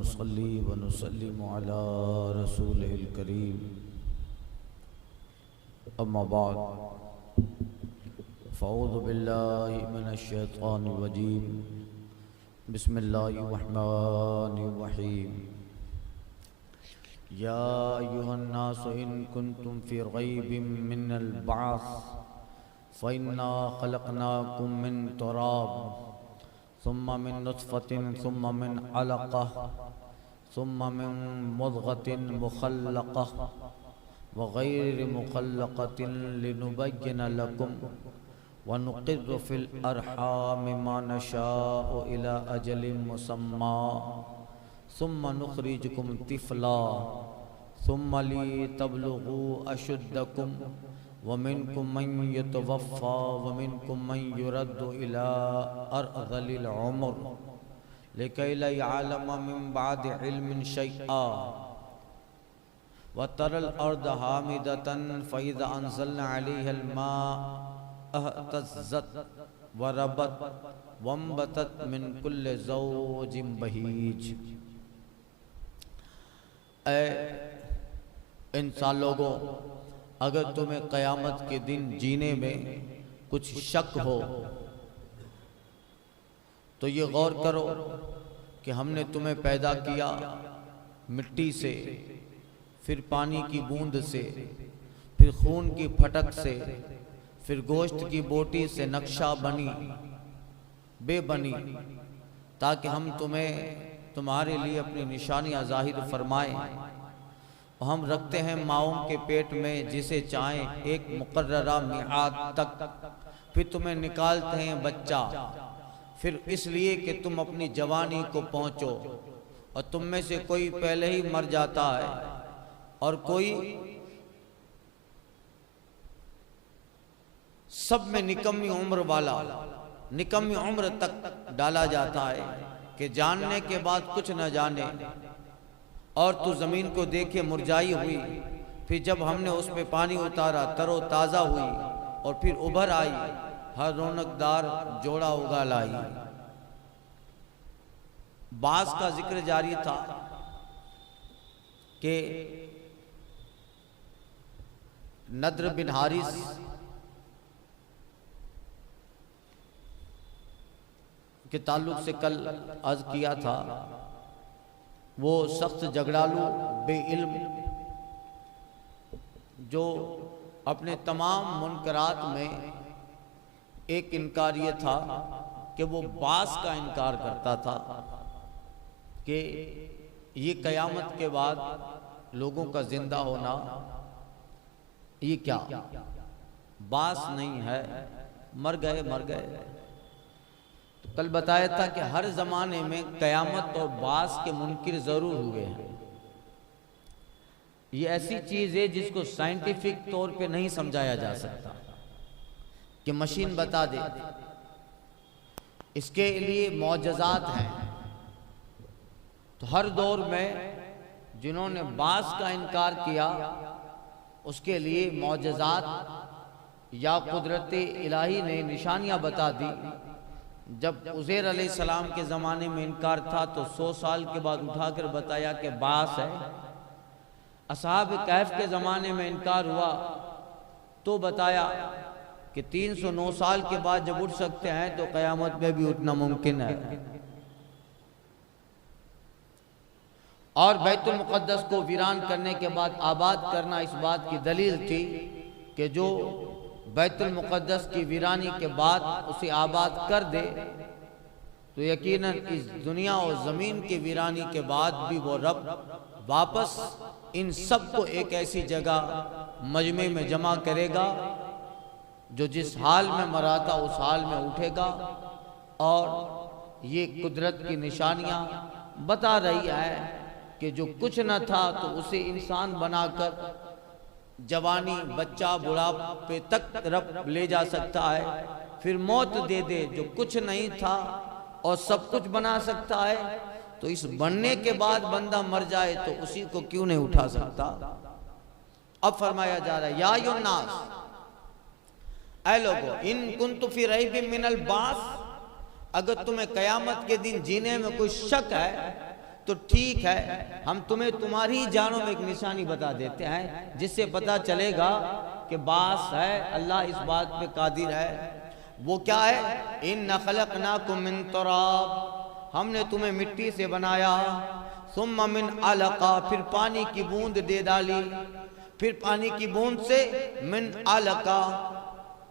नुसल्ली व नुसल्लिमु अला रसूलिल करीम। अम्मा बाद फ़अऊज़ु बिल्लाहि मिनश शैतानिर रजीम। बिस्मिल्लाहिर रहमानिर रहीम। या अय्युहन नासु इन कुंतुम फ़ी रैबिम मिनल बअस फ़इन्ना ख़लक़नाकुम मिन तुराब सुम्मा मिन नुत्फ़तिन सुम्मा मिन अलक़ह सुम्मा मिन मुज़ग़तिन मुख़ल्लक़ह व गैरि मुख़ल्लक़तिन लिनुबय्यिन लकुम व नुक़िर्रु फ़िल अर्हामि मा नशाअु इला अजलिन मुसम्मा सुम्मा नुख़रिजुकुम तिफ़ला सुम्मा लितब्लुग़ू अशुद्दकुम व मिनकुम मन युतवफ़्फ़ा व मिनकुम मन युरद्दु इला अर्ज़लिल उम्र लिकै ला यअलम मिन बअदि इल्मिन शैअा व तरल अर्द हामिदतन फ़इज़ा अंज़लना अलैहल माअ अहतज़्ज़त व रबत वंबतत मिन कुल्लि ज़ौजिन बहीज। ऐ इंसान लोगों, अगर तुम्हें क़यामत के दिन जीने में कुछ शक हो तो ये गौर करो कि हमने तुम्हें पैदा किया मिट्टी से, फिर पानी की बूंद से, फिर खून की फटक से, फिर गोश्त की बोटी से नक्शा बनी बेबनी, ताकि हम तुम्हें तुम्हारे लिए अपनी निशानियां जाहिर फरमाएं। हम रखते हैं माओं के पेट में जिसे चाहें एक मुकर्ररा मिआद तक, फिर तुम्हें निकालते हैं बच्चा, फिर इसलिए कि तुम अपनी जवानी को पहुंचो। और तुम में से कोई पहले ही मर जाता है और कोई सब में निकम्मी उम्र वाला निकम्मी उम्र तक डाला जाता है कि जानने के बाद कुछ न जाने। और तू जमीन को देखे मुरझाई हुई, फिर जब हमने उस पे पानी उतारा तरो ताज़ा हुई और फिर उभर आई, हर रौनकदार जोड़ा उगा लाई। बास का जिक्र जारी था कि नद्र बिन हारिस के ताल्लुक से कल अर्ज किया था। वो सख्त झगड़ालू बेइल्म जो अपने तमाम मुनकरात में एक इनकार ये था कि वो बास का इनकार करता था कि ये क़यामत के बाद लोगों का जिंदा होना ये क्या, बास नहीं है, मर गए मर गए। कल बताया था कि हर जमाने में क़यामत और बास के मुनकिर जरूर हुए हैं। ये ऐसी चीज है जिसको साइंटिफिक तौर पे नहीं समझाया जा सकता कि मशीन बता दे। इसके लिए मौजज़ात हैं। तो हर दौर में जिन्होंने बास का इनकार किया उसके लिए मौजज़ात या कुदरत इलाही ने निशानियां बता दी। जब उज़ैर अलैहिस्सलाम के ज़माने में इनकार था तो 100 साल के बाद उठाकर बताया कि बास है। असहाब कहफ के ज़माने में इनकार हुआ तो बताया कि 309 साल के बाद जब उठ सकते हैं तो क़यामत में भी उठना मुमकिन है। और बैतुल मुक़द्दस को वीरान करने के बाद आबाद करना इस बात की दलील थी कि जो बैतुल मुक़द्दस की वीरानी के बाद उसे आबाद कर दे तो यकीनन इस दुनिया और ज़मीन की वीरानी के बाद भी वो रब वापस इन सब को एक ऐसी जगह मजमे में जमा करेगा जो जिस हाल में मरा था उस हाल में उठेगा। और ये कुदरत की निशानियां बता रही है कि जो कुछ न था तो उसे इंसान बनाकर जवानी बच्चा बुढ़ापे तक रब ले जा सकता है, फिर मौत दे दे जो कुछ नहीं था और सब कुछ बना सकता है। तो इस बनने के बाद बंदा मर जाए तो उसी को क्यों नहीं उठा सकता। अब फरमाया जा रहा है या अय्युन्नास, ऐ लोगों, इन कुन्तु फी रैबिम मिनल बास, अगर तुम्हें कयामत के दिन जीने में कोई शक है तो ठीक है, हम तुम्हें तुम्हारी जानों में एक निशानी बता देते हैं जिससे पता चलेगा कि बास है, अल्लाह इस बात पे कादिर है। वो क्या है? इन्ना खलक़नाकुम मिन तुराब, हमने तुम्हें मिट्टी से बनाया, सुम्मा मिन अलक़ा, फिर पानी की बूंद दे डाली, फिर पानी की बूंद से मिन अलक़ा,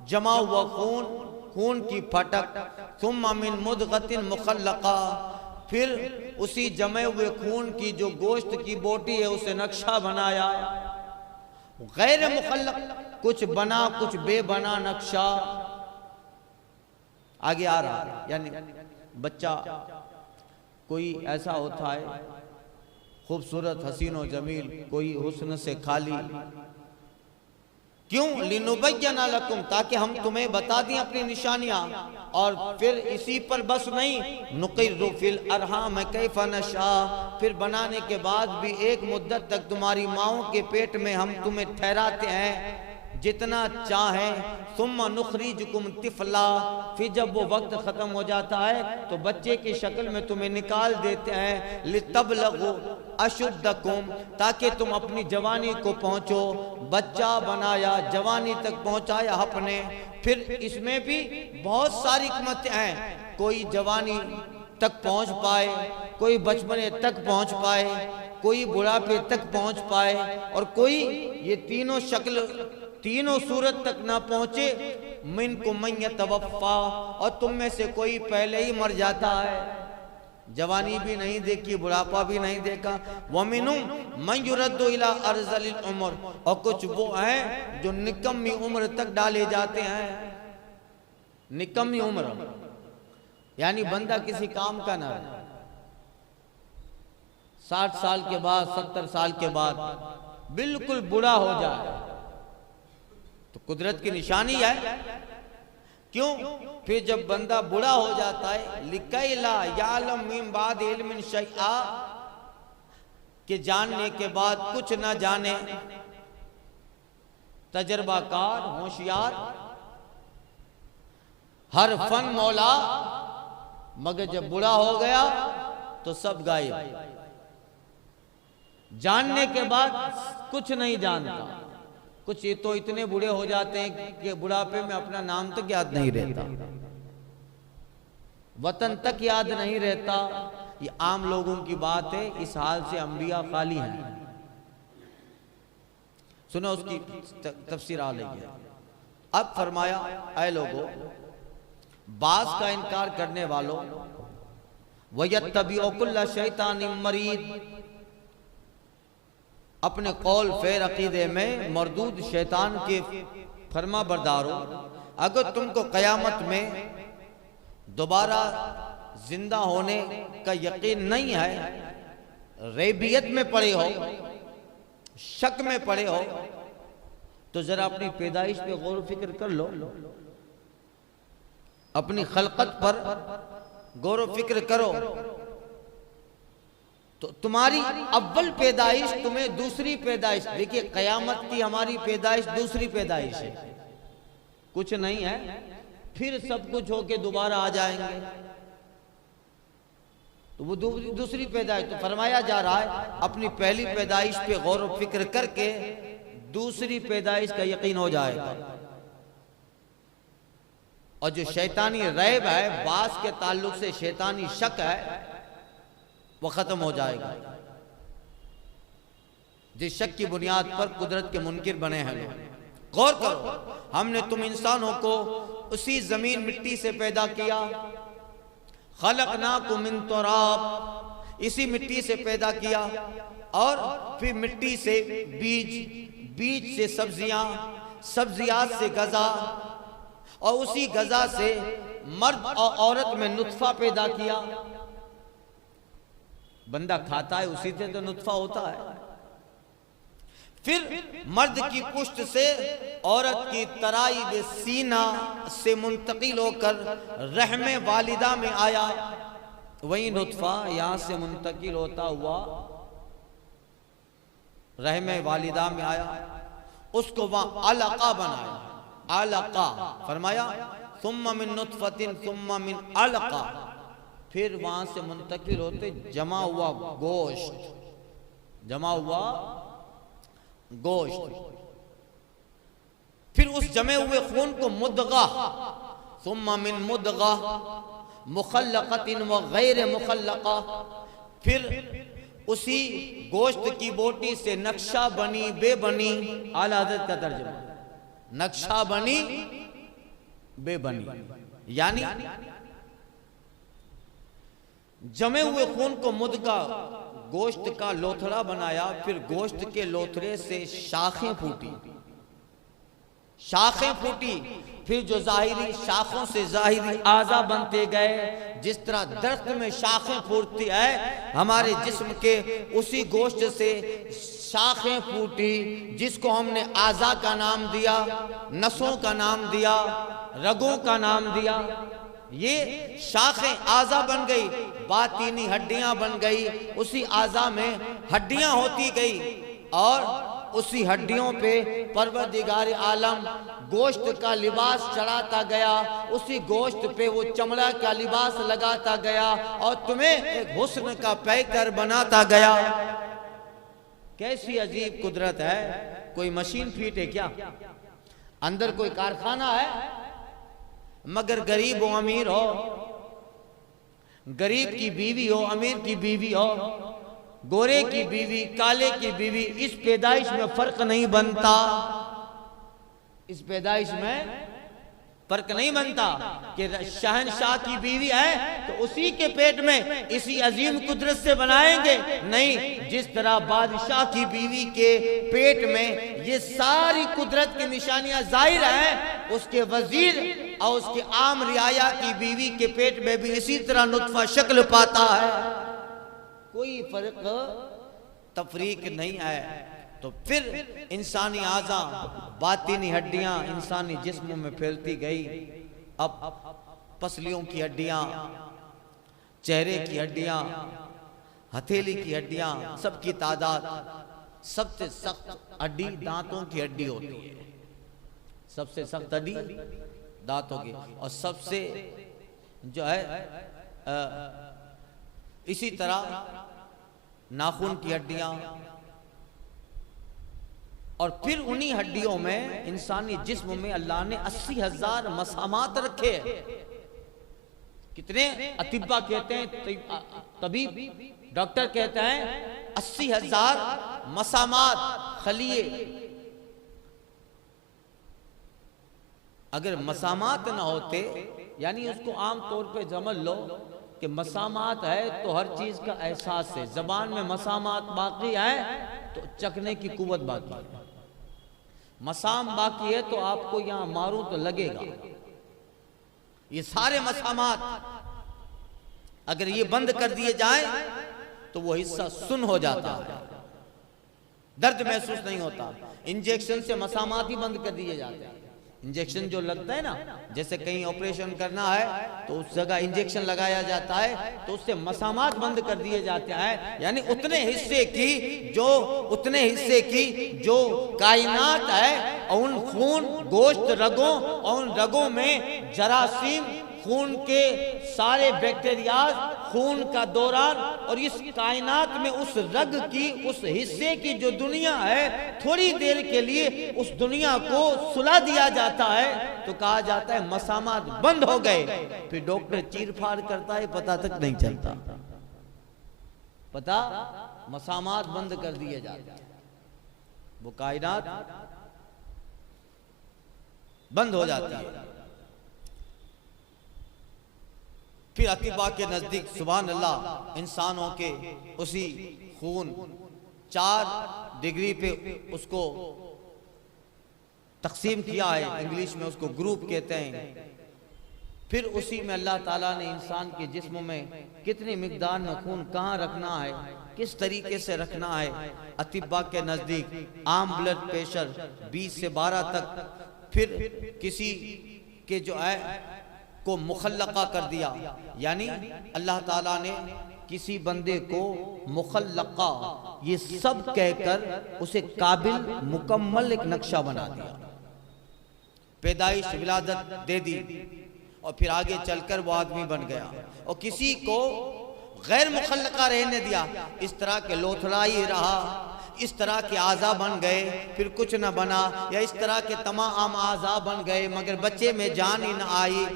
जमा हुआ खून, खून की फटक, सुम्मा मिन मुदग़तिन मुख़ल्लक़ा, फिर उसी जमे हुए खून की जो गोश्त की बोटी है उसे नक्शा बनाया, गैर मुख़ल्लक़, कुछ बना कुछ बेबना नक्शा। आगे आ रहा है, यानी बच्चा कोई ऐसा होता है खूबसूरत हसीन व जमील, कोई हुस्न से खाली, क्यों? लिनुबय्यना लकुम, ताकि हम तुम्हें बता दें अपनी निशानियां। और फिर इसी पर बस नहीं, नुक़िर्रु फिल अरहाम कैफ़ नशा, फिर बनाने के बाद भी एक मुद्दत तक तुम्हारी माओं के पेट में हम तुम्हें ठहराते हैं जितना चाहें। सुम्मा नुख़रिजुकुम तिफ़ला, फिर जब वो वक्त ख़त्म हो जाता है तो बच्चे की शक्ल में तुम्हें निकाल देते हैं। लितबलगु अशुद्धकुम, ताकि तुम अपनी जवानी को पहुँचो। बच्चा बनाया, जवानी तक पहुँचाया आपने। फिर इसमें भी बहुत सारी हिकमतें हैं, कोई जवानी तक पहुँच पाए, कोई बचपने तक पहुँच पाए, कोई बुढ़ापे तक पहुँच पाए, और कोई ये तीनों शक्ल तीनों सूरत तक ना पहुँचे। मिनकुम मन यतवफ़्फ़ा, और तुम में से कोई पहले ही मर जाता है, जवानी भी नहीं देखी, बुढ़ापा भी नहीं देखा। वमिनुम मन युरद्दु इला अर्ज़लिल उम्र, और कुछ वो हैं जो निकम्मी उम्र तक डाले जाते हैं। निकम्मी उम्र यानी बंदा किसी काम का ना, 60 साल के बाद, 70 साल के बाद बिल्कुल बूढ़ा हो जाए तो कुदरत की निशानी है। क्यों? फिर जब बंदा बूढ़ा हो जाता है, लिकैला यालम मिन बाद इल्मिन शैआ, के जानने के बाद कुछ ना जाने, तजर्बाकार, होशियार, हर फन मौला, मगर जब बूढ़ा हो गया तो सब गायब, जानने के बाद कुछ नहीं जानता। कुछ ये तो इतने बूढ़े हो जाते हैं कि बुढ़ापे में अपना नाम तक याद नहीं रहता, वतन तक याद नहीं रहता। ये आम लोगों की बात है, इस हाल से अंबिया खाली हैं। सुनो उसकी तफसीर आ रही है। अब फरमाया, ऐ लोगों, बास का इनकार करने वालों, वयत्तबिउ कुल्ल शैतानिन मरीद, अपने कौल फेर अकीदे में मरदूद शैतान के फरमा बरदारो, अगर तुमको क़यामत में दोबारा जिंदा होने का यकीन नहीं है, रैबियत में पड़े हो, शक में पड़े हो, तो जरा अपनी पैदाइश पे गौर फिक्र कर लो, अपनी खलकत पर गौर फिक्र करो। तो तुम्हारी अव्वल पैदाइश तुम्हें दूसरी पैदाइश, देखिए क़यामत की हमारी पैदाइश दूसरी पैदाइश है, कुछ नहीं है, फिर सब कुछ होके दोबारा आ जाएंगे, तो वो दूसरी पैदाइश। तो फरमाया जा रहा है अपनी पहली पैदाइश पे गौर व फिक्र करके दूसरी पैदाइश का यकीन हो जाएगा। और जो शैतानी रैब है, बास के ताल्लुक से शैतानी शक है, वो खत्म हो जाएगा, जिस शक की बुनियाद पर कुदरत के मुनकिर बने हैं लोग। गौर करो, हमने तुम इंसानों को उसी जमीन मिट्टी से पैदा किया, खलक़नाकुम मिन तुराब, इसी मिट्टी से पैदा किया, और फिर मिट्टी से बीज, बीज से सब्जियां, सब्जियात से गज़ा, और उसी गज़ा से मर्द और औरत में नुत्फा पैदा किया। बंदा खाता है उसी से तो नुत्फा होता है। फिर मर्द की पुष्ट से औरत की तराई सीना से मुंतकिल होकर रहमे वालिदा में आया, वही नुत्फा यहां से मुंतकिल होता हुआ रहमे वालिदा में आया, उसको वहां अलका बनाया, अलका फरमाया, सुम्मा मिन नुत्फतिन सुम्मा मिन अलका, फिर वहां से मुंतकिल होते जमा हुआ गोश्त, जमा हुआ गोश्त, फिर उस जमे हुए खून को मुद्गा, सुम्मा मिन मुद्गा मुखल्लक़तिन व गैर मुखल्लक़ा, फिर उसी गोश्त की बोटी से नक्शा बनी बेबनी, आला हज़रत का तर्जुमा, नक्शा बनी बेबनी, यानी जमे हुए खून को मुद्गा, गोश्त का लोथड़ा बनाया, फिर गोश्त के लोथड़े से शाखें फूटी, शाखें फूटी, फिर जो जाहिरी शाखों से जाहिरी आज़ा बनते गए, जिस तरह दरख्त में शाखें फूटती है, हमारे जिस्म के उसी गोश्त से शाखें फूटी, जिसको हमने आज़ा का नाम दिया, नसों का नाम दिया, रगों का नाम दिया। ये शाखें आज़ा बन गई, बातीनी हड्डियां बन गई, उसी आज़ा में हड्डियां होती गई, और उसी हड्डियों पे परवरदिगार आलम गोश्त का लिबास चढ़ाता गया, उसी गोश्त पे वो चमड़ा का लिबास लगाता गया, और तुम्हें एक हुस्न का पैकर बनाता गया। कैसी अजीब कुदरत है, कोई मशीन फीट है क्या, अंदर कोई कारखाना है? मगर गरीब हो अमीर हो, गरीब की बीवी हो अमीर की बीवी हो, गोरे की बीवी काले की बीवी, इस पैदाइश में फर्क नहीं बनता, इस पैदाइश में फर्क नहीं बनता कि शहनशाह की बीवी है तो उसी के पेट में इसी अजीम कुदरत से बनाएंगे, नहीं, जिस तरह बादशाह की बीवी के पेट में ये सारी कुदरत की निशानियां जाहिर हैं, उसके वजीर और उसके आम रियाया की बीवी के पेट में भी इसी तरह नुत्फा शक्ल पाता है, कोई फर्क तफरीक नहीं है। तो फिर इंसानी आज़ा, बातिनी हड्डियां इंसानी जिस्म में फैलती गई, अब पसलियों की हड्डियां, चेहरे की हड्डियां, हथेली की हड्डियां, सबकी तादाद, सबसे सख्त हड्डी दांतों की हड्डी होती है, सबसे सख्त हड्डी दांतों की, और सबसे जो है इसी तरह नाखून की हड्डियां, और फिर उन्हीं हड्डियों में इंसानी जिस्म में अल्लाह ने 80,000 मसामात रखे हैं। कितने अतिब्बा कहते हैं, तबीब डॉक्टर कहते हैं 80,000 मसामात खलिए। अगर मसामात ना होते, यानी उसको आम तौर पे समझ लो कि मसामात है तो हर चीज का एहसास है, जबान में मसामात बाकी है तो चखने की कुव्वत बाकी है, मसाम बाकी है तो आपको यहां मारूं तो लगेगा। ये सारे मसामात अगर ये बंद कर दिए जाए तो वो हिस्सा सुन हो जाता है, दर्द महसूस नहीं होता। इंजेक्शन से मसामात ही बंद कर दिए जाते हैं। इंजेक्शन जो लगता है ना, जैसे कहीं ऑपरेशन करना है तो उस जगह इंजेक्शन लगाया जाता है, तो उससे मसामात बंद कर दिए जाते हैं, यानी उतने हिस्से की जो कायनात है, और उन खून गोश्त रगों, और उन रगों में जरासीम, खून के सारे बैक्टीरिया, खून का दौरान, और इस कायनात में उस रग की, उस हिस्से की जो दुनिया है, थोड़ी देर के लिए उस दुनिया को सुला दिया जाता है तो कहा जाता है मसामात बंद हो गए। फिर डॉक्टर चीर फाड़ करता है, पता तक नहीं चलता, पता मसामात बंद कर दिए जाते हैं, वो कायनात बंद हो जाती है। फिर अतिबा के नजदीक सुभान अल्लाह इंसानों के उसी खून 4 डिग्री पे उसको तकसीम किया है, इंग्लिश में उसको ग्रुप कहते हैं। फिर उसी में अल्लाह ताला ने इंसान के जिस्म में कितनी मिकदार में खून कहाँ रखना है, किस तरीके से रखना है, अतिबा के नजदीक आम ब्लड प्रेशर 20 से 12 तक, फिर किसी के जो है को मुखल्लका कर दिया, यानी अल्लाह ताला ने किसी बंदे को मुखल्लका ये सब कहकर उसे काबिल मुकम्मल एक नक्शा बना दिया, पैदाइश विलादत दे दी, और फिर आगे चलकर वो आदमी बन गया। और किसी को गैर मुखल्लका रहने दिया, इस तरह के लोथड़ाई रहा, इस तरह के आज़ा बन गए, फिर कुछ न बना, या इस तरह के तमाम आज़ा बन गए मगर बच्चे में जान ही न आई।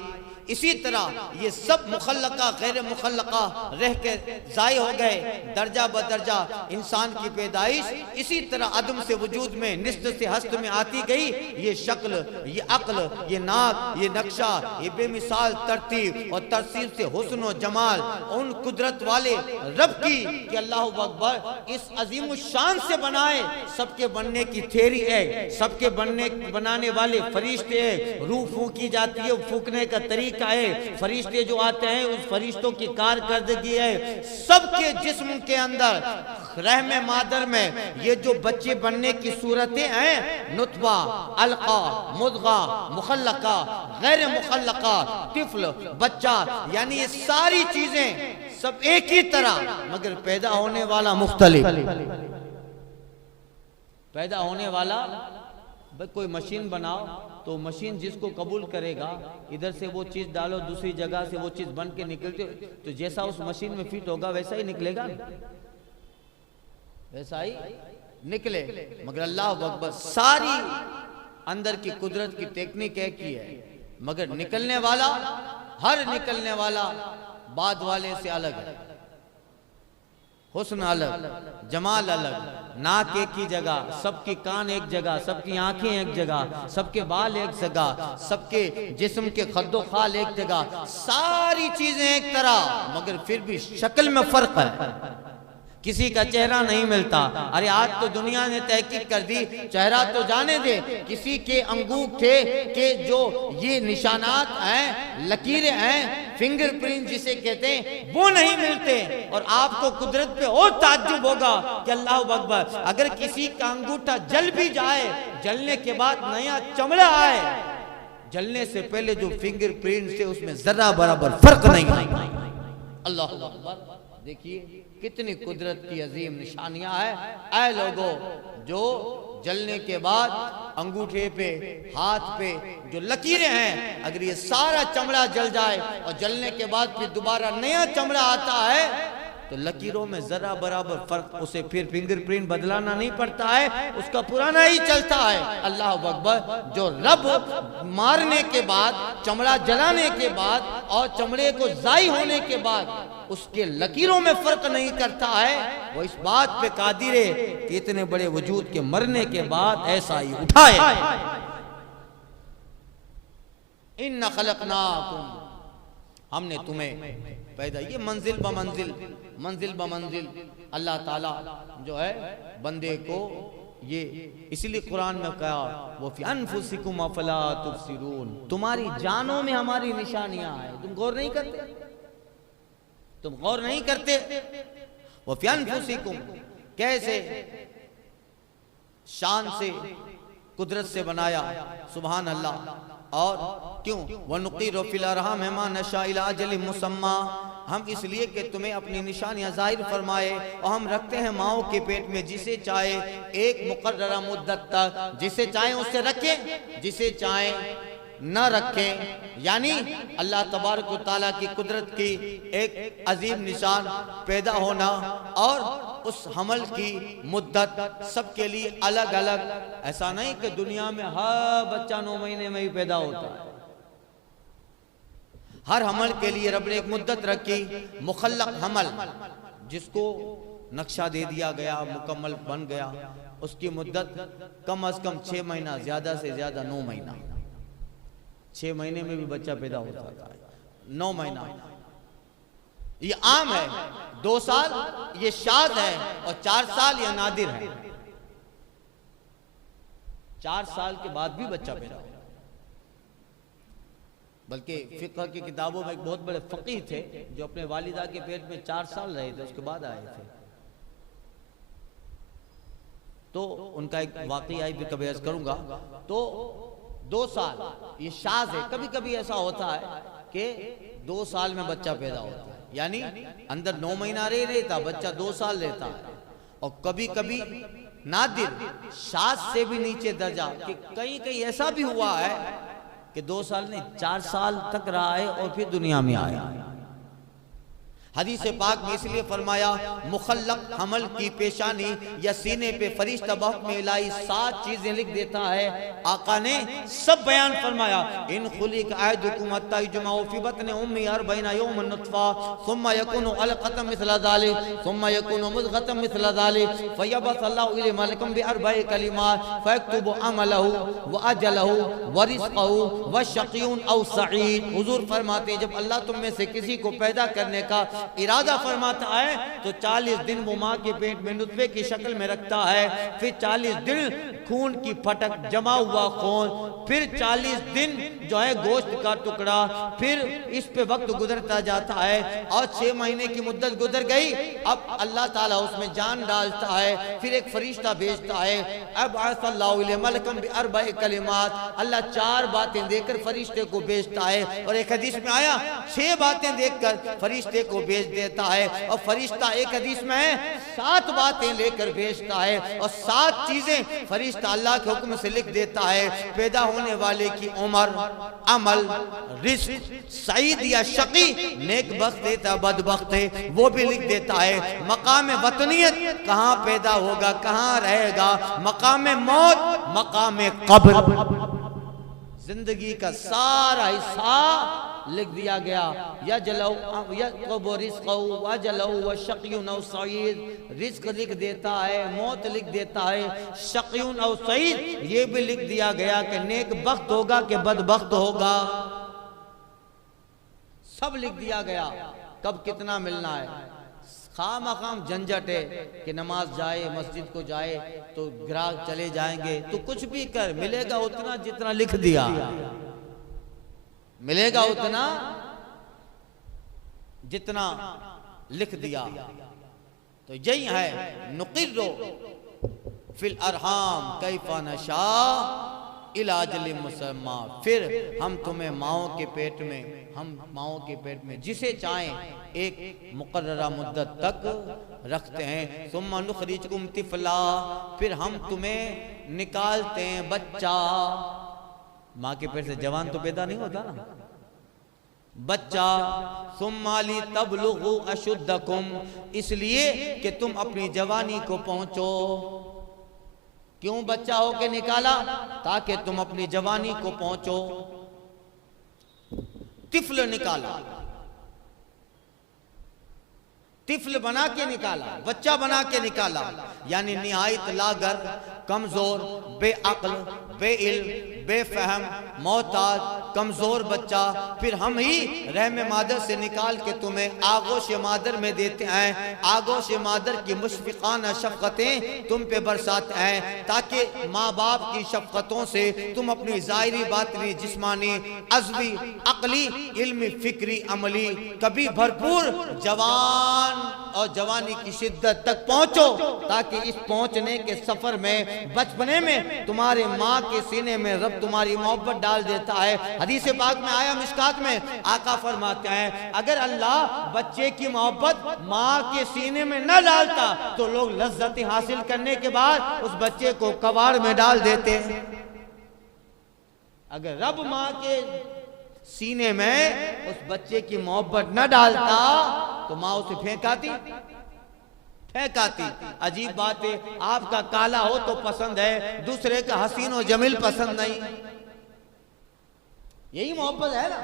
इसी तरह ये सब मुखल्लका गैर मुखल्लका रह के ज़ाय हो गए। दर्जा बदर्जा इंसान की पैदाइश इसी तरह अदम से वजूद में, निस्त से हस्त में आती गई। ये शक्ल, ये अक्ल, ये नाक, ये नक्शा, ये बेमिसाल तरतीब और तरसीब से हुस्न और जमाल उन कुदरत वाले रब की कि अल्लाह अकबर इस अजीम शान से बनाए। सबके बनने की थ्योरी है, सबके बनाने वाले फरिश्ते हैं, रूह फूंकी जाती है, फूकने का तरीका है, फरिश्ते जो आते हैं उस फरिश्तों की कारकर्दगी है। सबके जिस्म के अंदर रहमे मादर में ये जो बच्चे बनने की सूरतें हैं, नुतफा, अलका, मुदगा, मुखल्लका, गैर मुखल्लका, तिफल, बच्चा, यानी ये सारी चीजें सब एक ही तरह मगर पैदा होने वाला मुख्तलिफ। पैदा होने वाला, कोई मशीन बनाओ तो मशीन जिसको कबूल करेगा, इधर से वो चीज डालो, दूसरी जगह से वो चीज बन के निकलती, तो जैसा उस मशीन में फिट होगा वैसा ही निकलेगा, वैसा ही निकले। मगर अल्लाह अकबर, सारी अंदर की कुदरत की टेक्निक एक ही है, मगर निकलने वाला, हर निकलने वाला बाद वाले से अलग है। हुस्न अलग, जमाल अलग, नाक एक ही जगह, सबकी कान एक जगह, सबकी आंखें एक जगह, सबके बाल एक जगह, सबके जिस्म के खद्दो खाल एक जगह, सारी चीजें एक तरह मगर फिर भी शक्ल में फर्क है। किसी का चेहरा नहीं मिलता। अरे आज तो दुनिया ने तहकीक कर दी, चेहरा तो जाने दे, किसी के अंगूठे के जो ये निशानात हैं, लकीरें हैं, फिंगरप्रिंट जिसे कहते हैं, वो नहीं मिलते। और आपको कुदरत पे और ताज्जुब होगा कि अल्लाह अकबर, अगर किसी का अंगूठा जल भी जाए, जलने के बाद नया चमड़ा आए, जलने से पहले जो फिंगरप्रिंट से उसमें जरा बराबर फर्क नहीं। अल्लाह अकबर, देखिए कितनी कुदरत की अजीम निशानियां हैं। ऐ लोगों, जो जलने के बाद अंगूठे पे, हाथ पे जो लकीरें हैं, अगर ये सारा चमड़ा जल जाए और जलने के बाद फिर दोबारा नया चमड़ा आता है, तो लकीरों में जरा बराबर फर्क, उसे फिर फिंगरप्रिंट बदलाना नहीं पड़ता है, उसका पुराना ही चलता है। अल्लाह अकबर, जो रब मारने के बाद, चमड़ा जलाने के बाद और चमड़े को जाई होने के बाद उसके लकीरों में फर्क नहीं करता है, वो इस बात पे कादिर है कि इतने बड़े वजूद के मरने के बाद ऐसा ही उठाए। इन्ना खलकनाकुम, हमने तुम्हें पैदा, ये मंजिल ब मंजिल, मंजिल ब मंजिल अल्लाह ताला जो है बंदे को, ये इसलिए कुरान में कहा, वो फी अनफुसिकुम अफला तुबसिरून, तुम्हारी जानों में हमारी निशानियां हैं, तुम गौर नहीं करते, तुम गौर नहीं करते। वो फी अनफुसिकुम, कैसे शान से, कुदरत से बनाया, सुभान अल्लाह। और क्यों, वनुकीरु फिल अरहाम मा नशा इला अजलिन मुसम्मा, हम इसलिए कि तुम्हें अपनी निशानियां जाहिर फरमाए, और हम रखते हैं माओ के पेट में जिसे चाहे एक मुकर्ररा मुद्दत तक, जिसे चाहे उससे रखें, जिसे चाहे न रखें। यानी अल्लाह तबारक व तआला की कुदरत की एक अजीम निशान पैदा होना, और उस हमल की मुद्दत सबके लिए अलग अलग। ऐसा नहीं कि दुनिया में हर बच्चा 9 महीने में ही पैदा होता है, हर हमल के लिए रब ने एक मुद्दत रखी, मुखल्लक हमल, जिसको नक्शा दे दिया गया, मुकम्मल बन गया, उसकी मुद्दत कम अज कम 6 महीना, ज्यादा से ज्यादा 9 महीना। 6 महीने में भी बच्चा पैदा होता है, 9 महीना ये आम है, 2 साल ये शाद है, और 4 साल ये नादिर है। 4 साल के बाद भी बच्चा पैदा होता है। बल्कि फिक़ह की किताबों में एक बहुत बड़े फकीह थे जो अपने वालिदा के पेट में 4 साल रहे थे, उसके बाद आए थे। तो उनका एक वाक़या भी कभी अर्ज़ करूंगा। तो 2 साल ये शाज़ है, कभी कभी ऐसा होता है कि 2 साल में बच्चा पैदा होता है, यानी अंदर 9 महीना रहता, बच्चा 2 साल रहता है। और कभी कभी नादिर शाज़ से भी नीचे दर्जा, कि कहीं कहीं ऐसा भी हुआ है कि 2 साल नहीं 4 साल तक रहा है और फिर दुनिया में आया। हदीस पाक में इसलिए फरमाया मुखल्लक हमल की पेशानी या सीने पे फरिश्ता बहुक में इलाही 7 चीजें लिख देता है। आका ने सब बयान फरमाया, इन खुलिक आयदुकुम हत्ता युजमाउ फी बतन उम्मी 40 यौमन नुतफा सुम्मा यकुनु अलक़तम मिस्ला ज़ालिक सुम्मा यकुनु मुज़ग़तम मिस्ला ज़ालिक फ़यबअसल्लाहु इलैहि मलकम बि अर्बइ कलिमात फ़यक्तुबु अमलहु व अजलहु व रिज़्क़हु व शक़ियुन औ सईद। हुज़ूर फरमाते हैं जब अल्लाह तुम में से किसी को पैदा करने का इरादा फरमाता है तो 40 दिन वो माँ के पेट में नुतफे की शक्ल में रखता है, फिर 40 दिन खून की फटक जमा हुआ खून, फिर 40 दिन जो है गोश्त का टुकड़ा, फिर इस पे वक्त गुजरता जाता है और 6 महीने की मुद्दत गुजर गई। अब अल्लाह ताला उसमें जान डालता है, फिर एक फरिश्ता भेजता है। अब अल्लाह मलकम बि अर्बइ कलिमात, अल्लाह 4 बातें देकर फरिश्ते को भेजता है। और एक हदीस में आया 6 बातें देखकर फरिश्ते को भेज देता है, और फरिश्ता एक हदीस में है 7 बातें लेकर भेजता है, और 7 चीजें फरिश्ता अल्लाह के हुक्म से लिख देता है। पैदा होने वाले की उम्र, अमल, रिस्क, सईद या शकी, नेक बख्त है बदबख्त है वो भी लिख देता है। मकाम वतनियत कहाँ पैदा होगा, कहाँ रहेगा, मकाम मौत, मकाम कब्र, जिंदगी का सारा हिस्सा लिख दिया गया। या जलाऊ रिस्क लिख देता है, मौत लिख देता है, शक़ियुन और सईद ये भी लिख दिया गया कि नेक बख्त होगा कि बदबख्त होगा, सब लिख दिया गया। कब कितना मिलना है, खाम झंझट है कि नमाज जाए मस्जिद को जाए तो ग्राहक चले जाएंगे, तो कुछ भी कर मिलेगा उतना जितना लिख दिया, मिलेगा उतना जितना लिख दिया। तो यही है नुक़िर्रु फिल अरहाम कैफ़ा नशा इला अजलिन मुसम्मा, फिर हम तुम्हें माओ के पेट में, हम माओ के पेट में जिसे चाहें एक मुकर्ररा मुद्दत तक रखते हैं। सुम्मा नुखरिजुकुम तिफला, फिर हम तुम्हें निकालते हैं बच्चा। माँ के पेट से जवान तो पैदा नहीं होता ना, बच्चा। सुम्मा ली तबलुगु अशुद्धकुम, इसलिए कि तुम अपनी जवानी को पहुंचो। क्यों बच्चा होके निकाला, ताकि तुम अपनी जवानी को पहुंचो। तिफल निकाला, तिफल बना के निकाला, बच्चा बना के निकाला, यानी निहायत लागर, कमजोर, बेअक्ल, बेइल्म, बेफहम, मोहताज, कमजोर बच्चा। फिर हम ही रहम मादर से निकाल के तुम्हें आगोश मादर में देते हैं। आगोश मादर की मुशफ़िक़ाना शफ़क़तें तुम पे बरसाते हैं, ताकि माँ बाप की शफ़क़तों से तुम अपनी ज़ाहिरी बातनी जिस्मानी अज़वी अक़ली इल्मी फ़िक्री अमली कभी भरपूर जवान और जवानी की शिद्दत तक पहुँचो, ताकि इस पहुँचने के सफ़र में बचपने में तुम्हारे माँ के सीने में रब तुम्हारी मोहब्बत डाल देता है। हदीस पाक में आया मिशकात में, आका फरमाते हैं अगर अल्लाह बच्चे की मोहब्बत माँ के सीने में न डालता तो लोग लज्जत हासिल करने के बाद उस बच्चे को कबाड़ में डाल देते। अगर रब माँ के सीने में उस बच्चे की मोहब्बत न डालता तो माँ उसे फेंकाती। अजीब बात है, आपका काला हो तो पसंद है, दूसरे का हसीन और जमील पसंद नहीं। यही मोहब्बत है ना,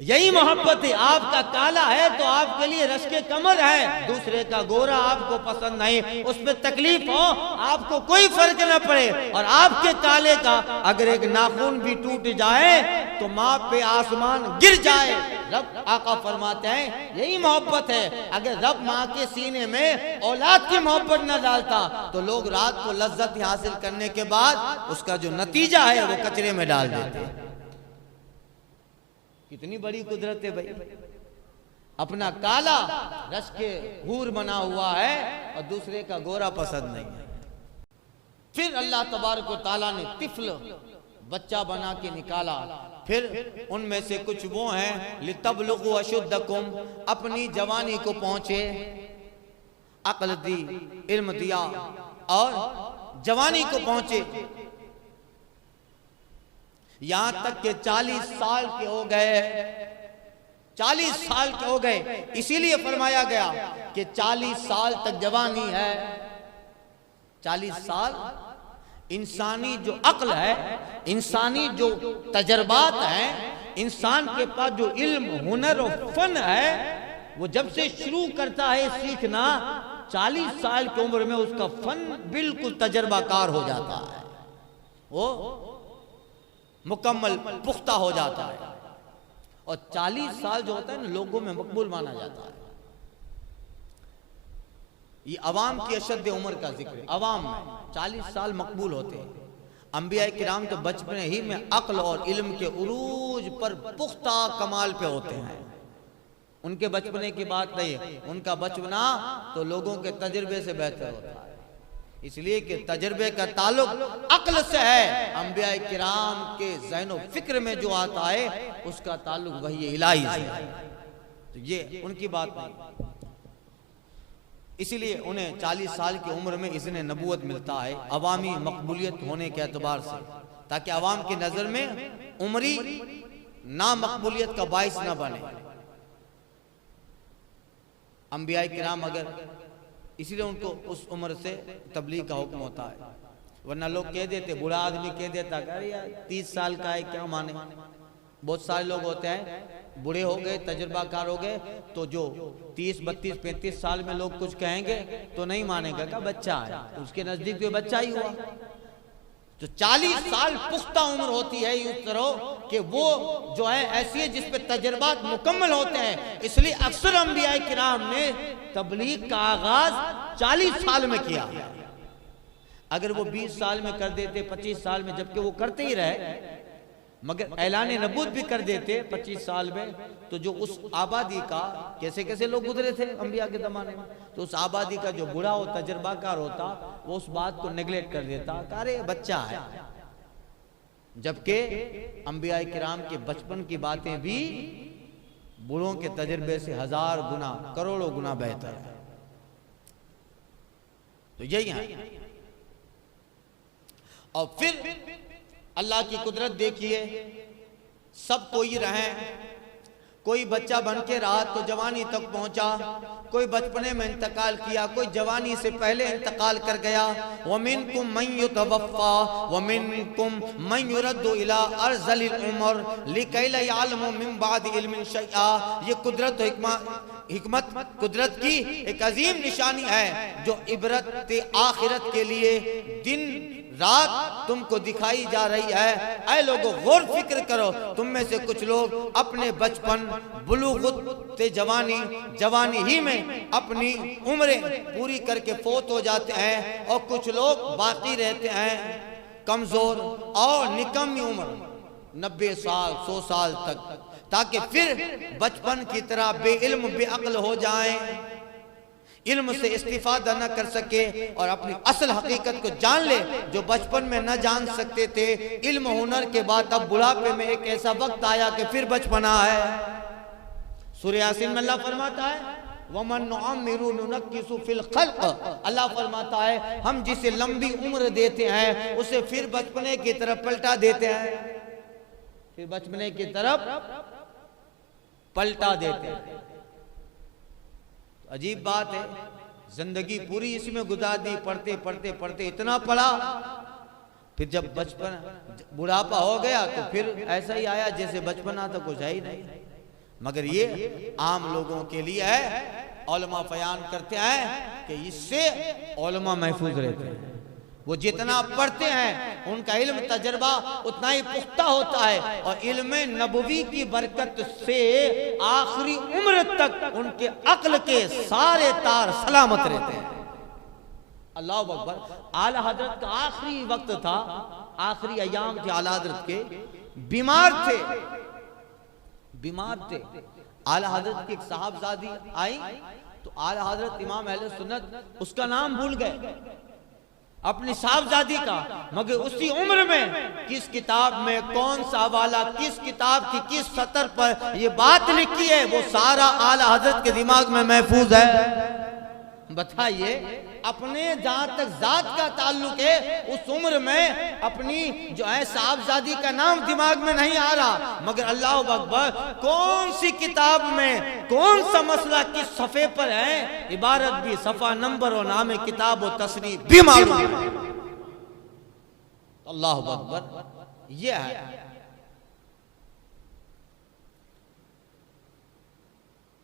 यही मोहब्बत है। आपका काला है तो आपके लिए रश्के कमर है, दूसरे का गोरा आपको पसंद नहीं, उसमें तकलीफ हो आपको कोई फर्क न पड़े। और आपके काले का अगर एक नाखून भी टूट जाए तो माँ पे आसमान गिर जाए। रब आका फरमाते हैं यही मोहब्बत है। अगर रब माँ के सीने में औलाद की मोहब्बत न डालता तो लोग रात को लज्जत हासिल करने के बाद उसका जो नतीजा है वो कचरे में डाल देते हैं। कितनी बड़ी कुदरत है भाई। अपना काला रस के हूर बना हुआ है और दूसरे का गोरा पसंद नहीं है। फिर अल्लाह तबारक व तआला ने तिफल बच्चा बना के निकाला। फिर उनमें से कुछ वो हैं लितबलुगु अशुद्धकुम, अपनी जवानी को पहुंचे, अक्ल दी, इल्म दिया और जवानी को पहुंचे। यहां तक के 40 साल के हो गए, 40 साल के हो गए। इसीलिए फरमाया गया कि 40 साल तक जवानी है। 40 साल इंसानी जो अक्ल है, इंसानी जो तजर्बात हैं, इंसान के पास जो इल्म, हुनर और फन है, वो जब से शुरू करता है सीखना, 40 साल की उम्र में उसका फन बिल्कुल तजर्बाकार हो जाता है, वो मुकम्मल पुख्ता हो जाता है। और 40 साल जो होता है ना, लोगों में मकबूल माना जाता है। ये अवाम की अशद उम्र का जिक्र है। अवाम में 40 साल मकबूल होते हैं। अंबिया किराम तो बचपन ही में अक्ल और इल्म के उरूज पर पुख्ता कमाल पे होते हैं। उनके बचपने की बात नहीं है, उनका बचपना तो लोगों के तजर्बे से बेहतर होता है। इसलिए कि तजर्बे का ताल्लुक अक्ल से है। अंबिया किराम के ज़हनो फिक्र में जो आता है उसका ताल्लुक वही इलाही से है। तो ये उनकी बात नहीं। इसीलिए उन्हें 40 साल की उम्र में इज़्न नबूवत मिलता है, अवामी मकबूलियत होने के एतबार से, ताकि अवाम की नज़र में उम्री ना मकबूलियत का बाइस ना बने। अंबिया किराम अगर, इसलिए उनको उस उम्र से तबलीग का हुक्म होता है। वरना लोग कह देते, बूढ़ा आदमी कह देता अरे यार 30 साल का है क्या माने। बहुत सारे लोग होते हैं बूढ़े हो गए, तजुर्बाकार हो गए, तो जो 30, 32, 35 साल में लोग कुछ कहेंगे तो नहीं मानेगा, क्या बच्चा है, उसके नजदीक तो बच्चा ही हुआ। तो 40 साल पुख्ता उम्र होती है इस तरह कि वो जो है ऐसी है जिस पे तजर्बात मुकम्मल होते हैं। इसलिए अक्सर अंबिया किराम ने तबलीग का आगाज 40 साल में किया। अगर वो 20 साल में कर देते, 25 साल में, जबकि वो करते ही रहे, मगर ऐलान नबूवत भी कर देते 25 साल में, तो जो उस आबादी का, कैसे कैसे लोग गुजरे थे अंबिया के ज़माने में, तो उस आबादी का जो बूढ़ा हो, तजर्बाकार होता, वो उस बात को नेगलेक्ट कर देता, अरे बच्चा है। जबकि अंबिया किराम के बचपन की बातें भी बूढ़ों के तजर्बे से 1000 गुना, करोड़ों गुना बेहतर है। तो यही है। और फिर अल्लाह की कुदरत देखिए, सब कोई रहे, कोई बच्चा बन के रहा तो जवानी तक पहुंचा, कोई बचपने में इंतकाल किया, कोई जवानी से पहले इंतकाल कर गया। वमिनकुम मन युतवफ़्फ़ा वमिनकुम मन युरद्दु इला अर्ज़लिल उम्र लिकै ला यअलमु मिन बाद इल्मिन शैआ। ये कुदरत हिकमत कुदरत की एक अजीम निशानी है, जो इबरत आखिरत के लिए दिन रात तुमको दिखाई जा रही है। ऐ लोगों, गौर फिक्र करो। तुम में से कुछ लोग अपने बचपन, बुलूगत, जवानी ही में अपनी उम्रें पूरी करके फोत हो जाते हैं, और कुछ लोग बाकी रहते हैं कमजोर और निकम्मी उम्र 90 साल 100 साल तक, ताकि फिर बचपन की तरह बेइल्म बेअक्ल हो जाएं, इल्म से इस्तिफादा न कर सके और अपनी असल हकीकत को जान ले जो बचपन में न जान सकते थे। इल्म हुनर के बाद अब बुढ़ापे में एक ऐसा वक्त आया कि फिर बचपना है। सूरह यासीन में अल्लाह फरमाता है, वमन नुअम्मिरु नुनक्किसु फिल खल्क़, अल्लाह फरमाता है हम जिसे लंबी उम्र देते हैं उसे फिर बचपने की तरफ पलटा देते हैं, फिर बचपने की तरफ पलटा देते हैं। अजीब बात है, जिंदगी पूरी इसमें गुजार दी, पढ़ते पढ़ते पढ़ते इतना पढ़ा, फिर जब बचपन बुढ़ापा हो गया तो फिर ऐसा ही आया जैसे बचपना तो कुछ है ही नहीं। मगर ये आम लोगों के लिए है। उलमा बयान करते हैं कि इससे उलमा महफूज रहते हैं। वो जितना पढ़ते हैं उनका इल्म तजर्बा उतना ही पुख्ता होता है, और इल्म नबवी की बरकत से आखिरी उम्र तक उनके अक्ल के सारे तार सलामत रहते हैं। अल्लाह अकबर। आला हजरत का आखिरी वक्त था, आखिरी अयाम थे आला हजरत के, बीमार थे। आला हजरत की एक साहबजादी आई तो आला हजरत इमाम अहले सुन्नत उसका नाम भूल गए, अपनी साहबजादी का, मगर उसी उम्र में किस किताब में कौन सा वाला, किस किताब की किस सतर पर ये बात लिखी है, वो सारा आला हजरत के दिमाग में महफूज है। बताइए, अपने जहां तक जात का ताल्लुक है उस उम्र में अपनी जो है साहबजादी का नाम दिमाग में नहीं आ रहा, मगर अल्लाह अकबर कौन सी किताब में कौन सा मसला किस सफ़े पर है, इबारत भी, सफ़ा नंबर और नाम किताब और तस्रीफ भी मालूम। अल्लाह अकबर, यह है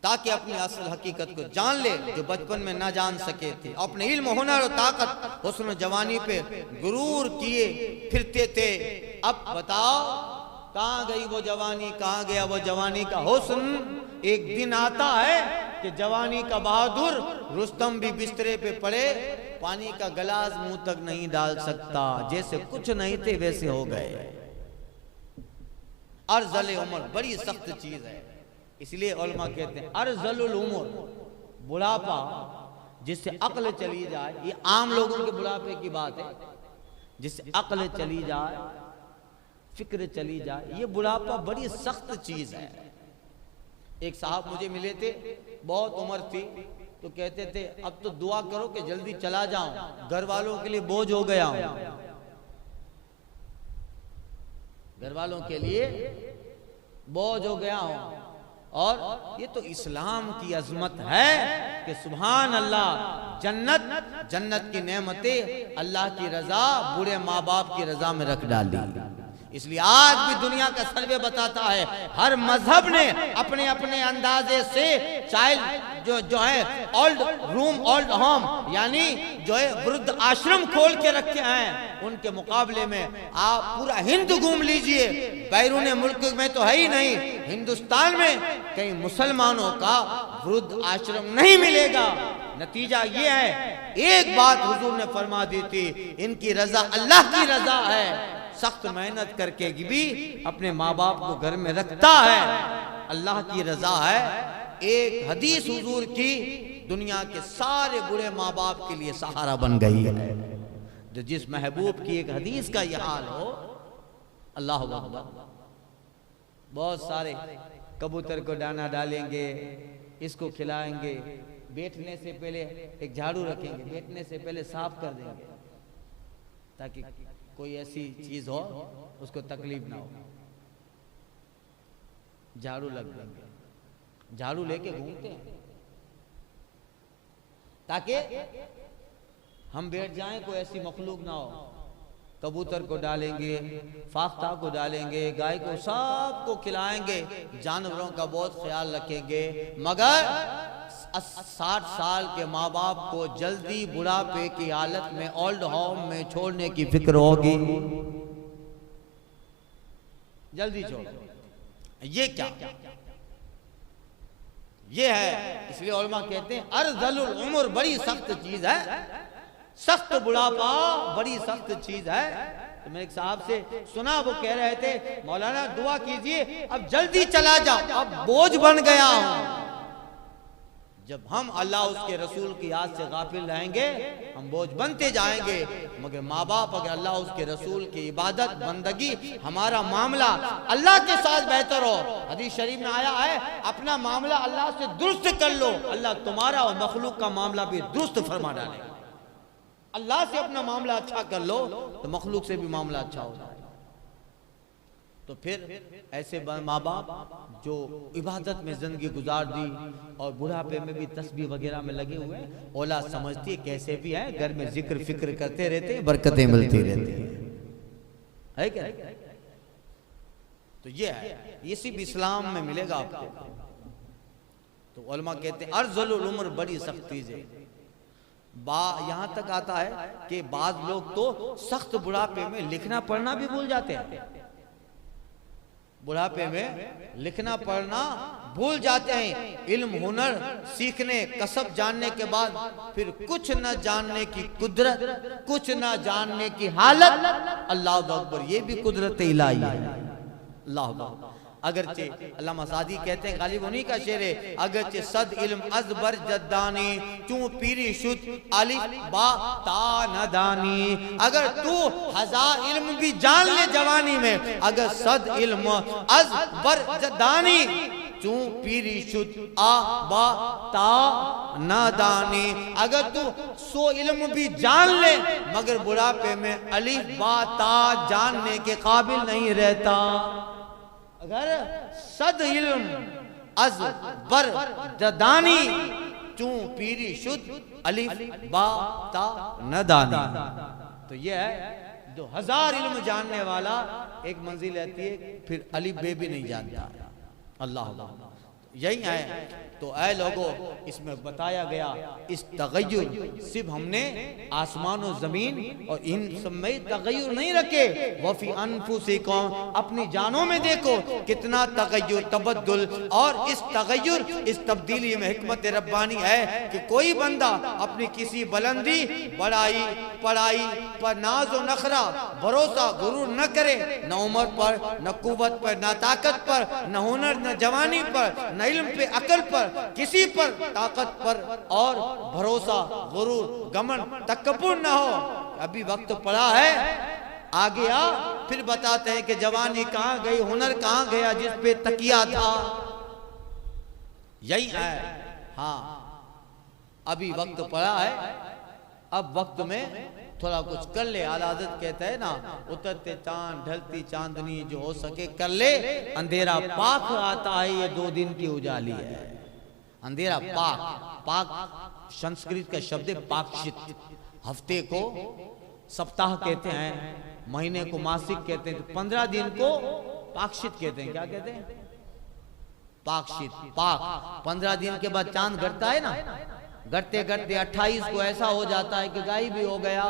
ताकि अपनी असल हकीकत को जान ले जो बचपन में ना जान सके थे। अपने इल्म, हुनर और ताकत, हुस्न जवानी पे गुरूर किए फिरते थे। अब बताओ कहाँ गई वो जवानी, कहाँ गया वो जवानी का हुस्न। एक दिन आता है कि जवानी का बहादुर रुस्तम भी बिस्तरे पे पड़े, पानी का गिलास मुंह तक नहीं डाल सकता, जैसे कुछ नहीं थे वैसे हो गए। अर्ज़ल उम्र बड़ी सख्त चीज है, इसलिए उलमा कहते हैं अर्ज़लुल उम्र, बुढ़ापा जिससे अक्ल चली जाए, ये आम लोगों के बुढ़ापे की बात है, जिससे अक्ल चली जाए, फिक्र चली जाए, ये बुढ़ापा बड़ी सख्त चीज है। एक साहब मुझे मिले थे, बहुत उम्र थी, तो कहते थे अब तो दुआ करो कि जल्दी चला जाऊं, घर वालों के लिए बोझ हो गया हूं, घर वालों के लिए बोझ हो गया हूं। और ये तो इस्लाम की अजमत है कि सुभान अल्लाह, जन्नत, जन्नत की नेमतें, अल्लाह की रजा बूढ़े माँ बाप की रजा में रख डाली। इसलिए आज भी दुनिया का सर्वे बताता है, हर मजहब ने अपने अपने अंदाजे से चाइल्ड जो है ओल्ड रूम, ओल्ड होम, यानी जो है वृद्ध आश्रम खोल के रखे हैं। उनके मुकाबले में आप पूरा हिंद घूम लीजिए, बैरून मुल्क में तो है ही नहीं, हिंदुस्तान में कई मुसलमानों का वृद्ध आश्रम नहीं मिलेगा। नतीजा ये है, एक बात हुजूर ने फरमा दी थी, इनकी रजा अल्लाह की रजा है, सख्त मेहनत करके भी अपने माँ बाप को घर में रखता है, अल्लाह की रजा है। एक हदीस हुजूर की दुनिया के सारे बुरे माँ बाप के लिए सहारा बन गई है। जो जिस महबूब की एक हदीस का यह हाल हो, अल्लाह अकबर। बहुत सारे कबूतर को दाना डालेंगे, इसको खिलाएंगे, बैठने से पहले एक झाड़ू रखेंगे, बैठने से पहले साफ कर देंगे ताकि कोई ऐसी चीज हो उसको तकलीफ ना हो, झाड़ू लग देंगे, झाड़ू लेके घूमते हैं ताकि हम बैठ जाएं, कोई ऐसी मखलूक ना हो। कबूतर को डालेंगे, फाख्ता को डालेंगे, गाय को, सबको खिलाएंगे, जानवरों का बहुत ख्याल रखेंगे, मगर 60 साल के माँ बाप को जल्दी बुढ़ापे की हालत में ओल्ड होम में छोड़ने की फिक्र होगी, जल्दी छोड़, ये क्या, ये है। इसलिए उलमा कहते हैं अर्ज़लुल उम्र बड़ी सख्त चीज है, सख्त बुढ़ापा बड़ी सख्त चीज है। तो मैं एक साहब से सुना, वो कह रहे थे मौलाना दुआ कीजिए अब जल्दी चला जाओ, अब बोझ बन गया हूं। जब हम अल्लाह उसके रसूल की याद से गाफिल रहेंगे हम बोझ बनते जाएंगे, मगर माँ बाप अगर अल्लाह उसके रसूल की इबादत बंदगी, हमारा मामला अल्लाह के साथ बेहतर हो। हदीस शरीफ में आया है अपना मामला अल्लाह से दुरुस्त कर लो, अल्लाह तुम्हारा और मखलूक का मामला भी दुरुस्त फरमा डालेगा। अल्लाह से अपना मामला अच्छा कर लो तो मखलूक से भी मामला अच्छा हो जाए। तो फिर ऐसे माँ बाप जो इबादत में जिंदगी गुजार दी और बुढ़ापे में भी तस्बीह वगैरह में लगे हुए, औलाद समझती है कैसे भी है, घर में जिक्र फिक्र करते रहते, बरकतें मिलती रहती है क्या? तो ये है, ये सिर्फ इस्लाम में मिलेगा आपको। तो उलमा कहते हैं अर्ज़लुल उम्र बड़ी सख्त चीज है। यहाँ तक आता है कि बाद लोग तो सख्त बुढ़ापे में लिखना पढ़ना भी भूल जाते हैं, बुढ़ापे में लिखना पढ़ना भूल जाते हैं। इल्म हुनर सीखने, कसब जानने के बाद फिर कुछ न जानने की कुदरत, कुछ न जानने की हालत, अल्लाह अकबर, ये भी कुदरत इलाही है। अल्लाह अकबर। अगरचे अल्लामा सादी कहते हैं, गालिब उन्हीं का शेर है, अगरचे सद इल्म अजबर जद्दानी चू पीरी शुद अलिफ बा ता नदानी। अगर तू 1000 इल्म भी जान ले जवानी में, अगर सद इल्म अजबर जद्दानी चू पीरी शुद्ध आ बा ता नादानी। अगर तू 100 इल्म भी जान ले मगर बुढ़ापे में अलिफ बा ता जानने के काबिल नहीं रहता। अगर 100 इल्म अज बर जदानी चू पीरी शुद्ध अलिफ बा ता नदानी। तो ये है जो 1000 इल्म जानने वाला एक मंजिल रहती है, फिर अलिफ बे भी नहीं जानता। अल्लाह यही है। तो ऐ लोगों, इसमें बताया गया इस तगय्युर सिर्फ हमने आसमान और जमीन और इन सब में तगय्युर नहीं रखे, वफी अनफुसिकुम, अपनी जानों में देखो कितना तगय्युर तबद्दुल। और इस तगय्युर इस तब्दीली में हिकमत रब्बानी है कि कोई बंदा अपनी किसी बुलंदी बड़ाई पढ़ाई पर नाज और नखरा भरोसा गुरूर न करे, न उम्र पर, न कुव्वत पर, न ताकत पर, न हुनर, न जवानी पर, न इल्म पे, अकल पर, किसी पर ताकत पर और भरोसा गुरूर गमन तकब्बुर न हो। अभी वक्त पड़ा है, आगे आ फिर बताते हैं कि जवानी कहां गई, हुनर कहां गया जिस पे तकिया था। यही है। हाँ, अभी वक्त पड़ा है, अब वक्त में थोड़ा कुछ कर ले। आलादत कहता है ना, उतरते चांद ढलती चांदनी जो हो सके कर ले, अंधेरा पाक आता है ये 2 दिन की उजाली है। अंधेरा पाक, पाक संस्कृत का शब्द है पाकशित। हफ्ते को सप्ताह कहते हैं, महीने को मासिक कहते हैं, तो 15 दिन को पाकशित कहते हैं। क्या कहते हैं? पाकशित। पाक 15 दिन के बाद चांद घटता है ना, घटते घटते 28 को ऐसा हो जाता है कि गायब भी हो गया।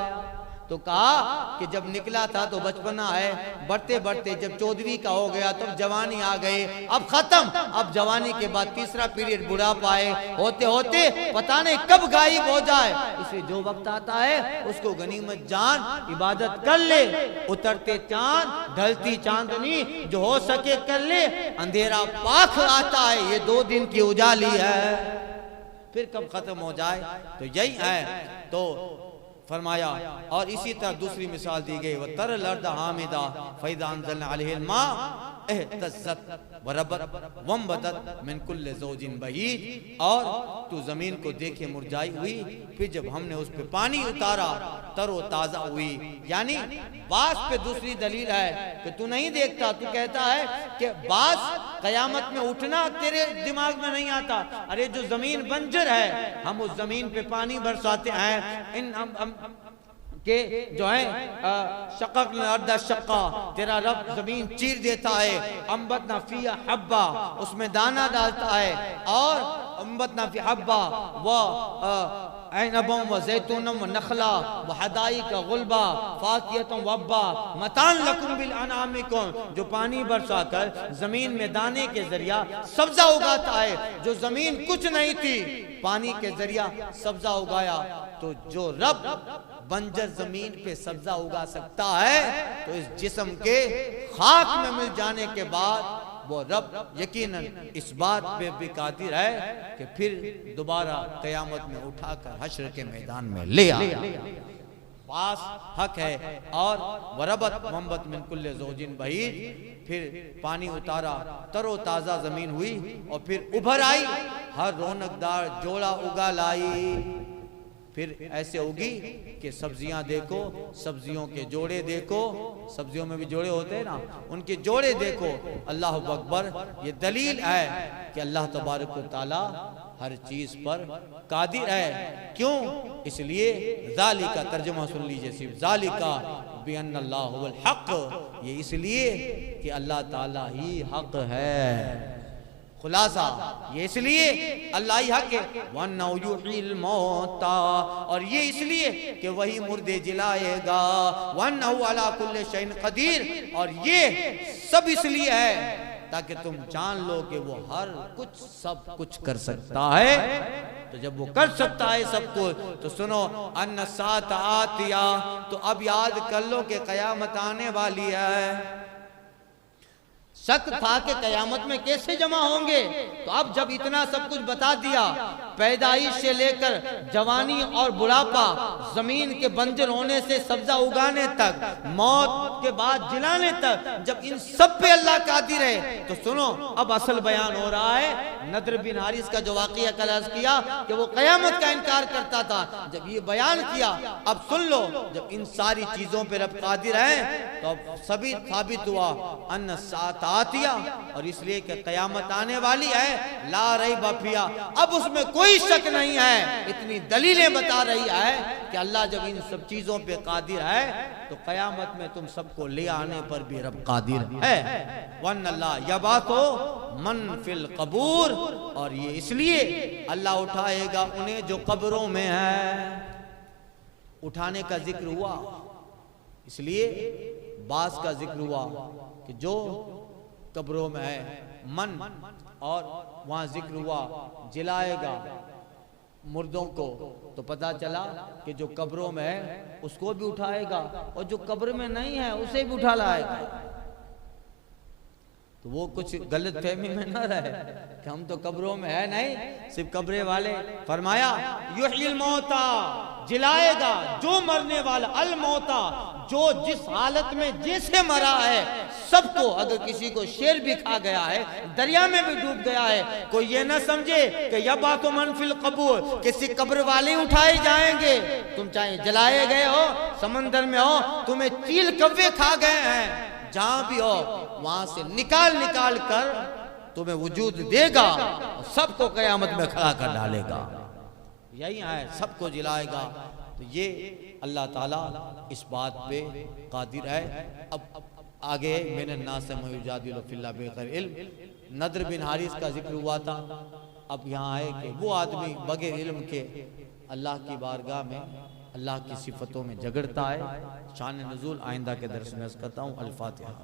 तो कहा कि जब निकला था तो बचपना है, बढ़ते बढ़ते जब 14वीं का हो गया तब जवानी आ गए, अब खत्म। अब जवानी के बाद तीसरा पीरियड बुढ़ापा है, होते होते पता नहीं कब गायब हो जाए। इसलिए जो वक्त आता है उसको गनीमत जान, इबादत कर ले। उतरते चांद ढलती चांदनी जो हो सके कर ले, अंधेरा पाक आता है ये 2 दिन की उजाली है, फिर कब खत्म हो जाए। तो यही है। तो फरमाया, और इसी तरह दूसरी मिसाल दी गई, वह तर लर्द हामिदा फैदा अंज़लना अलैहिल मा एहतज़्ज़त वरबत वंबतत मिन कुल्लि ज़ौजिन बहीज। और तू जमीन को देखे मुरझाई हुई, फिर जब हमने उस पे पानी उतारा तरो ताजा हुई। यानी बास पे दूसरी दलील है कि तू नहीं देखता, तू कहता है कि बास कयामत में उठना तेरे दिमाग में नहीं आता। अरे जो जमीन बंजर है, हम उस जमीन पे पानी बरसाते हैं। इन हम के जो है शक़क़ अर्द शक़्क़ा, तेरा रब जमीन चीर देता है। अम्बतना फ़ीहा हब्बा, उसमें दाना डालता है। और अम्बतना फ़ी हब्बा व ऐनबम व ज़ैतूनम व नखला व हदाइक गुलबा फाकियतम वब्बा मतान लकुम बिल अनामिकुम, जो पानी बरसा कर जमीन में दाने के जरिया सब्जा उगाता है। जो जमीन कुछ नहीं थी, पानी के जरिया सब्जा उगाया। तो जो रब बंजर जमीन पे सब्जा उगा सकता है, तो इस जिस्म के खाक में मिल जाने के बाद वो रब यकीनन इस बात पे भी कादिर है कि फिर दोबारा कयामत में उठाकर हश्र के मैदान में ले आए। पास हक है। और वरबत मोहम्मद मिन कुल्ले ज़ौजिन बहीज, फिर पानी उतारा, तरो ताज़ा जमीन हुई और फिर उभर आई, हर रौनकदार जोड़ा उगा लाई। फिर ऐसे होगी कि सब्जियां देखो, सब्जियों के जोड़े देखो, सब्जियों में भी जोड़े होते हैं ना, उनके जोड़े देखो। अल्लाह अकबर। ये दलील है कि अल्लाह तबारक व तआला हर चीज पर कादिर है। क्यों? इसलिए ज़ालिका, तर्जुमा सुन लीजिए सिर्फ, ज़ालिका बिअन्नल्लाहु हुवल हक़, ये इसलिए कि अल्लाह ताला ही हक है। खुलासा ये इसलिए अल्लाह ही हक है। वन्नहु युहील मौता, और ये इसलिए कि वही मुर्दे जिलाएगा। वन्नहु अला कुल्लि शैइन कदीर, और ये सब इसलिए है ताकि तुम जान लो कि वो हर कुछ सब कुछ कर सकता है। तो जब वो कर सकता है सब कुछ, तो सुनो, अन्न सात आतिया, तो अब याद कर लो कि कयामत आने वाली है। शक था कि कयामत में कैसे जमा होंगे, तो अब जब इतना सब कुछ बता दिया पैदाइश से लेकर जवानी और बुढ़ापा, जमीन के बंजर होने से सब्जा उगाने तक, मौत के बाद जिलाने तक, जब इन सब पे अल्लाह कादिर है तो सुनो अब असल बयान हो रहा है। नदर बिन हारिस का जो वाक़या कल अर्ज़ किया कि वो क़यामत का इनकार करता था, जब ये बयान किया अब सुन लो, जब इन सारी चीजों पे रब कादिर है तो अब सभी साबित हुआ अन्न सात आतिया, और इसलिए कि क़यामत आने वाली है, ला रही बफिया, अब उसमें कोई शक नहीं है। इतनी दलीलें बता रही है कि अल्लाह जब इन सब चीजों पे कादिर है तो क़यामत में तुम सबको ले आने पर भी रब कादिर है। वन अल्लाह यबातो मन फिल कबूर, और ये इसलिए अल्लाह उठाएगा उन्हें जो कब्रों में है। उठाने का जिक्र हुआ इसलिए बास का जिक्र हुआ कि जो कब्रों में है मन, और वहां जिक्र हुआ जिलाएगा मुर्दों को, तो पता चला कि जो कब्रों में है उसको भी उठाएगा और जो कब्र में नहीं है उसे भी उठा लाएगा। तो वो कुछ गलत फहमी में न रहे कि हम तो कब्रों में है नहीं, सिर्फ कब्रे वाले। फरमाया युहिल मौता, जिलाएगा जो मरने वाला, अल मौता, जो जिस हालत में जैसे मरा है सबको। अगर किसी को शेर भी खा गया है, दरिया में भी डूब गया है, कोई ये ना समझे कि यह बात मन फिल कबूर, किसी कब्र वाले उठाए जाएंगे। तुम चाहे जलाए गए हो, समंदर में हो, तुम्हें चील कव्वे खा गए हैं, जहां भी हो वहां से निकाल निकाल कर तुम्हें वजूद देगा, सबको कयामत में खड़ा कर डालेगा। यही है, सबको जिलाएगा। तो ये अल्लाह ताला इस बात पे कादिर है। अब आगे मैंने ना से मुजादिल फिल्लाह बेगैर इल्म, नदर बिन हारिस का जिक्र हुआ था। अब यहाँ है कि वो आदमी बगैर इल्म के अल्लाह की बारगाह में अल्लाह की सिफतों में झगड़ता है। शान नुज़ूल आइंदा के दर्स में अर्ज़ करता हूँ। अल फातिहा।